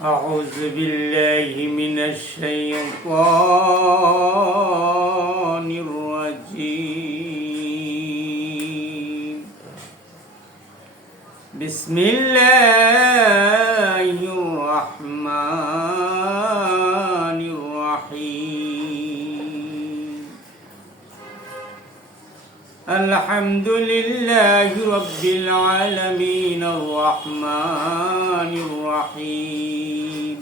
أعوذ بالله من الشيطان الرجيم. بسم الله الرحمن الرحيم. الحمد لله رب العالمين الرحمن الرحيم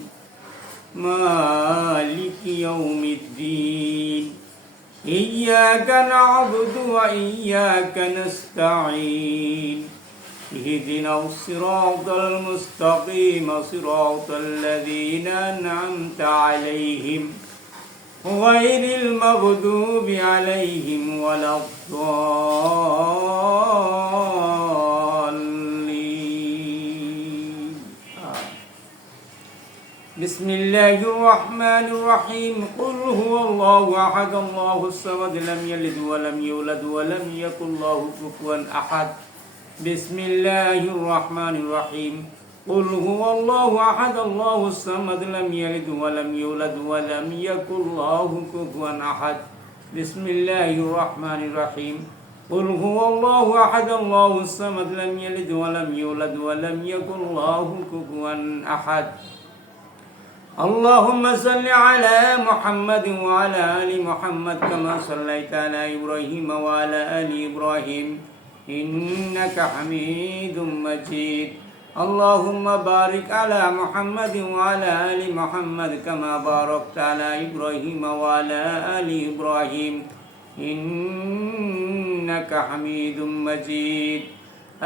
مالك يوم الدين إياك نعبد وإياك نستعين اهدنا الصراط المستقيم صراط الذين أنعمت عليهم غير المغضوب عليهم ولا الضالين. بسم الله الرحمن الرحيم. قل هو الله أحد الله الصمد لم يلد ولم يولد ولم يكن له كفوا أحد. بسم الله الرحمن الرحيم. قل هو الله أحد الله الصمد لم يلد ولم يولد ولم يكن له كفوا أحد. بسم الله الرحمن الرحيم. قل هو الله أحد الله الصمد لم يلد ولم يولد ولم يكن له كفوا أحد. اللهم صل على محمد وعلى آل محمد كما صليت على إبراهيم وعلى آل إبراهيم إنك حميد مجيد. اللهم بارك على محمد وعلى آل محمد كما باركت على إبراهيم وعلى آل إبراهيم إنك حميد مجيد.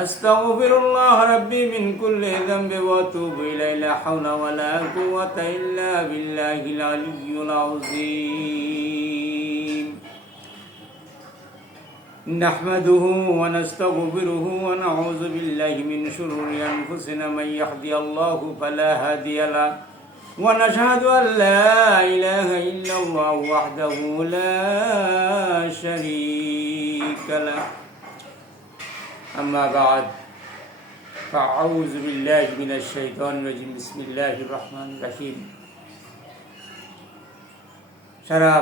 أستغفر الله ربي من كل ذنب وأتوب إليه. لا حول ولا قوة إلا بالله العلي العظيم. نحمده ونستغفره ونعوذ بالله من شرور أنفسنا من يهدي الله فلا هادي له ونشهد أن لا إله إلا الله وحده لا شريك له. أما بعد فأعوذ بالله من الشيطان الرجيم. بسم الله الرحمن الرحيم. সারা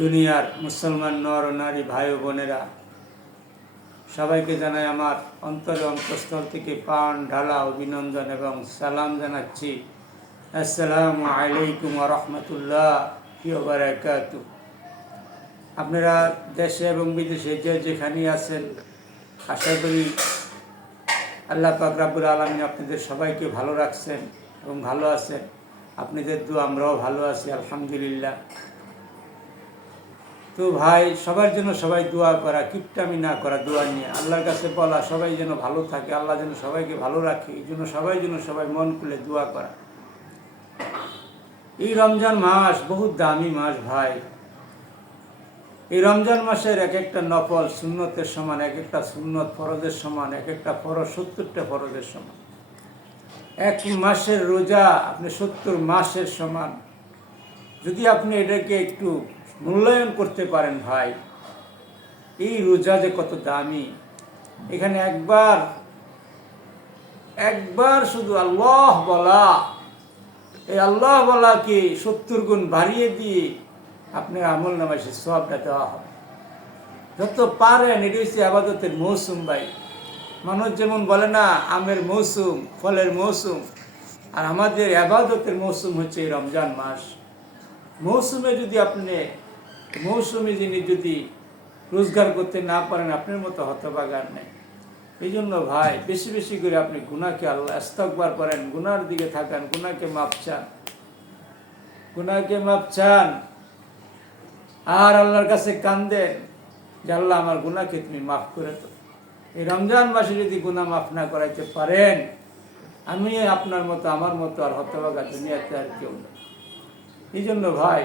দুনিয়ার মুসলমান নর নারী ভাই ও বোনেরা সবাইকে জানাই আমার অন্তরে অন্তঃস্থল থেকে প্রাণ ঢালা অভিনন্দন এবং সালাম জানাচ্ছি। আসসালামু আলাইকুম ওয়া রাহমাতুল্লাহি ওয়া বারাকাতুহু। আপনারা দেশে এবং বিদেশে যে যেখানে আছেন আশা করি আল্লাহ পাক রব্বুল আলামিন আপনাদের সবাইকে ভালো রাখছেন এবং ভালো আছেন। আপনাদের দোয়া আমরাও ভালো আছি আলহামদুলিল্লাহ। তো ভাই সবার জন্য সবাই দোয়া করা, কিপটামি না করা, দোয়া নিয়ে আল্লাহর কাছে বলা সবাই যেন ভালো থাকে, আল্লাহ যেন সবাইকে ভালো রাখে, এই জন্য সবাই মন খুলে দোয়া করা। এই রমজান মাস বহুত দামি মাস ভাই। এই রমজান মাসের এক একটা নফল সুন্নতের সমান, এক একটা সুন্নত ফরজের সমান, এক একটা ফরজ 70টা ফরজের সমান। এক মাসের রোজা আপনি 70 মাসের সমান। যদি আপনি এটাকে একটু মূল্যায়ন করতে পারেন ভাই, এই রোজা যে কত দামি। এখানে একবার শুধু আল্লাহ বলা, এই আল্লাহ বলাকে 70 গুণ বাড়িয়ে দিয়ে আপনার আমল নামায় সে সওয়াবটা দেওয়া হবে। যত পারেন এটা হচ্ছে ইবাদতের মৌসুম ভাই। মানুষ যেমন বলে না আমের মৌসুম, ফলের মৌসুম, আর আমাদের ইবাদতের মৌসুম হচ্ছে এই রমজান মাস। মৌসুমে যিনি যদি রোজগার করতে না পারেন আপনার মতো হতভাগার নেই। এই জন্য ভাই বেশি বেশি করে আপনি গুনাহকে আল্লাহ ইস্তিগফার করেন, গুনার দিকে থাকেন, গুনাহকে মাপ চান আর আল্লাহর কাছে কান্দেন যে আল্লাহ আমার গুনাহকে তুমি মাফ করে দাও। এই রমজান মাসে যদি গুনাহ মাফ না করাইতে পারেন, আমি আপনার মতো আমার মতো আর হতভাগা দুনিয়াতে আর কেউ নেই। এই জন্য ভাই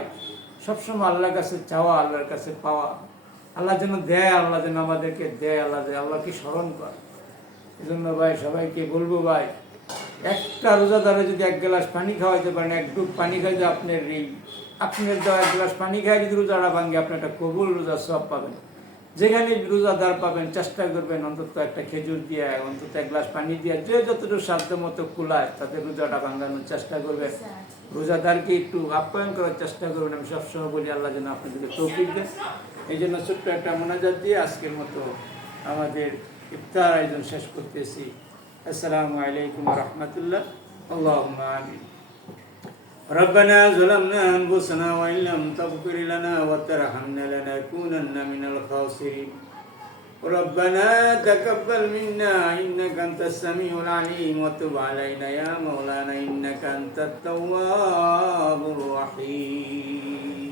সবসময় আল্লাহর কাছে চাওয়া, আল্লাহর কাছে পাওয়া, আল্লাহ যেন দেয়, আল্লাহ যেন আমাদেরকে দেয়, আল্লাহকে স্মরণ করে। এই জন্য ভাই সবাইকে বলবো ভাই, একটা রোজাদারে যদি 1 গ্লাস পানি খাওয়াইতে পারেন, 1 ডুব পানি খাইতে আপনার দেওয়া 1 গ্লাস পানি খাই যদি রোজাটা ভাঙ্গে, আপনি একটা কবুল রোজার সওয়াব পাবেন। যেখানে রোজাদার পাবেন চেষ্টা করবেন অন্তত একটা খেজুর দিয়ে, অন্তত এক গ্লাস পানি দিয়ে, যে যতটুকু সাধ্য মতো কুলায় তাদের রোজাটা ভাঙানোর চেষ্টা করবেন। রোজাদারকে একটু আপ্যায়ন করার চেষ্টা করবেন। আমি সবসময় বলি আল্লাহ যেন আপনাদেরকে তৌফিক দেন। এই জন্য ছোট্ট একটা মোনাজাত দিয়ে আজকের মতো আমাদের ইফতার আয়োজন শেষ করতেছি। আসসালামু আলাইকুম ওয়া রাহমাতুল্লাহ। আল্লাহুম্মা আমিন। ربنا ظلمنا أنفسنا وإن لم تغفر لنا وترحمنا لنكونن من الخاسرين. ربنا تقبل منا إنك أنت السميع العليم وتب علينا يا مولانا إنك أنت التواب الرحيم.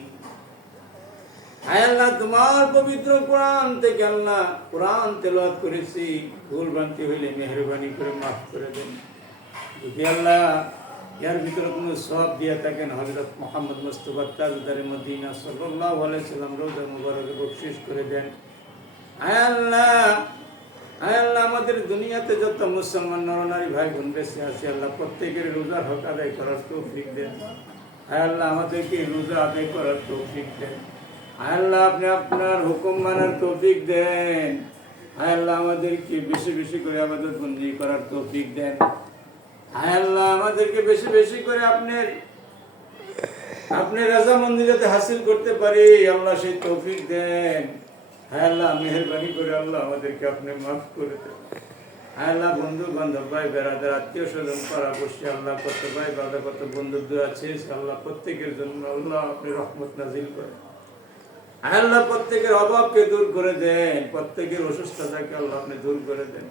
আয় আল্লাহ, তোমার পবিত্র কোরআন থেকে আল্লাহ কোরআন তেলাওয়াত করেছি, ভুল ভ্রান্তি হইলে মেহেরবানি করে মাফ করে দেন। যদি আল্লাহ এর ভিতরে কোনো সওয়াব দিয়ে থাকেন, হযরত মুহাম্মদ মুস্তাফা তাজদারে মদিনা সাল্লাল্লাহু আলাইহি সাল্লাম রওজা মুবারকে বখশিশ করে দেন। আয় আল্লাহ, আমাদের দুনিয়াতে যত মুসলমান নরনারী ভাই বোন বেঁচে আছে আল্লাহ প্রত্যেকের রোজার হক আদায় করার তৌফিক দেন। আয় আল্লাহ, আমাদেরকে রোজা আদায় করার তৌফিক দেন। আয় আল্লাহ, আপনি আপনার হুকুম মানার তৌফিক দেন। আয় আল্লাহ, আমাদেরকে বেশি বেশি করে ইবাদত বন্দেগী করার তৌফিক দেন। আয় আল্লাহ, আমাদেরকে বেশি বেশি করে আপনি রাজামন্দি যাতে হাসিল করতে পারি আল্লাহ সেই তৌফিক দেন। আয় আল্লাহ, মেহেরবানি করে আল্লাহ আমাদেরকে আপনি মাফ করে দেন। আয় আল্লাহ, বন্ধু বান্ধব ভাই বেড়াদার আত্মীয় স্বজন পাড়াপড়শি আল্লাহ কত ভাই বাধা কত বন্ধুত্ব আছে আল্লাহ প্রত্যেকের জন্য আল্লাহ আপনি রহমত নাজিল করেন। আয় আল্লাহ, প্রত্যেকের অভাবকে দূর করে দেন, প্রত্যেকের অসুস্থতাকে আল্লাহ আপনি দূর করে দেন।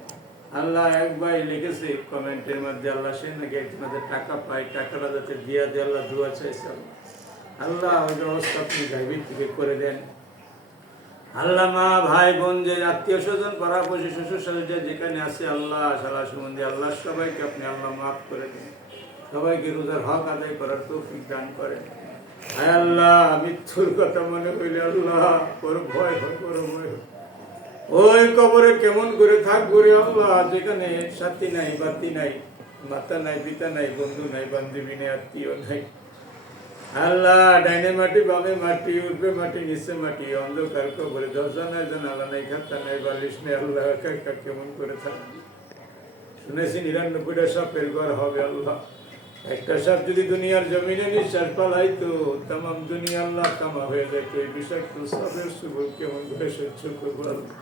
আল্লাহ, এক ভাই লিখেছে কমেন্টের মধ্যে আল্লাহ সে নাকি একজনের টাকা পায়, টাকাটা যাতে দিয়া দিয়ে আল্লাহ দোয়া চাইছে। আল্লাহ ওই ব্যবস্থা আপনি গাইবের থেকে করে দেন। আল্লাহ, মা ভাই বোন যে আত্মীয় স্বজন পাড়াপড়শি শ্বশুর শাশুড়ি যেখানে আছে আল্লাহ শালা সম্বন্ধে আল্লাহ সবাইকে আপনি আল্লাহ মাফ করে দেন, সবাইকে রোজার হক আদায় করার তৌফিক দান করেন। আয় আল্লাহ, মৃত্যুর কথা মনে হইলে আল্লাহ বড় ভয় হয়, বড় ভয় হয়। ওই কবরে কেমন করে থাকবো রে আল্লাহ, যেখানে সাথী নাই, বাতি নাই, মাতা নাই, পিতা নাই, বন্ধু নাই, বান্ধবী নাই, আত্মীয় নাই। আল্লাহ, ডাইনে মাটি বামে মাটি, উঠবে মাটি নিচে মাটি, অন্ধকার কবরে দরজা নাই, জানালা নাই, খাতা নাই, বালিশ নেই। আল্লাহ একা একা কেমন করে থাকবি? শুনেছি ৯৯টা সাপের ঘর হবে আল্লাহ। একটা সাপ যদি দুনিয়ার জমিনে নিঃশ্বাস পালাইতো তামাম দুনিয়া আল্লাহ কামা হয়ে যেত। এই বিষাক্ত সাপের সুবল কেমন করে সহ্য করবো আল্লাহ?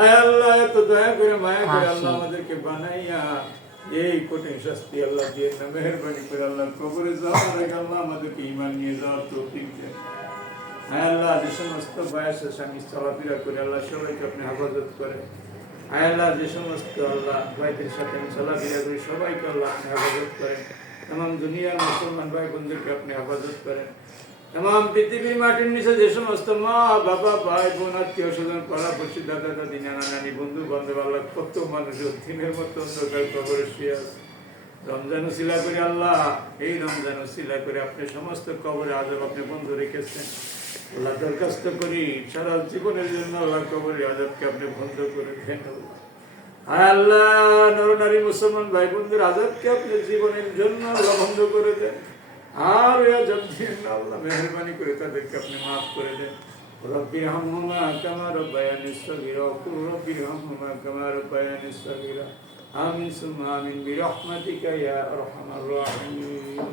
আয় আল্লাহ, এত দয়া করে মায়া করে আল্লাহ আমাদেরকে বানাইয়া এই কঠিন শাস্তি আল্লাহ দিয়ে না, মেহেরবানি করে আল্লাহ কবরে যাওয়ার আগে আল্লাহ আমাদেরকে ঈমান নিয়ে যাওয়ার তৌফিক দেন। আয় আল্লাহ, যে সমস্ত বয়সের স্বামী চলাফেরা করে আল্লাহ সবাইকে আপনি হেফাজত করেন। আয় আল্লাহ, যে সমস্ত আল্লাহ ভাইদের সাথে আমি চলাফেরা করি সবাইকে আল্লাহ আপনি হেফাজত করেন। তাম দুনিয়ার মুসলমান ভাই বোনদেরকে আপনি হেফাজত করেন। তাম পৃথিবীর মাটির নিচে যে সমস্ত মা বাবা ভাই বোন আত্মীয় স্বজন পাড়াপড়শি দাদা দাদি নানা নানি বন্ধু বান্ধব আল্লাহ কত মানুষ দিনের মতো অন্ধকার কবরে শুয়ে আছে, রমজান উসিলা করে আল্লাহ এই রমজান উসিলা করে আপনি সমস্ত কবরে আজব আপনি বন্ধ রেখেছেন। আল্লাহ দরখাস্ত করি সারা জীবনের জন্য আল্লাহ কবরে আজবকে আপনি বন্ধ করে দেন। আল্লাহ, নরনারী মুসলমান ভাই বোনদের আজবকে আপনি জীবনের জন্য আল্লাহ বন্ধ করে দেন। আর আজব দিন আল্লাহ মেহেরবানি করে তাদেরকে আপনি মাফ করে দেন। রব্বিরহামহুমা কামা রাব্বায়ানি সগীরা কুল রব্বিরহামহুমা কামা রাব্বায়ানি সগীরা। আমিন সুম্মা আমিন বিরহমাতিকা ইয়া আরহামার রাহিমিন।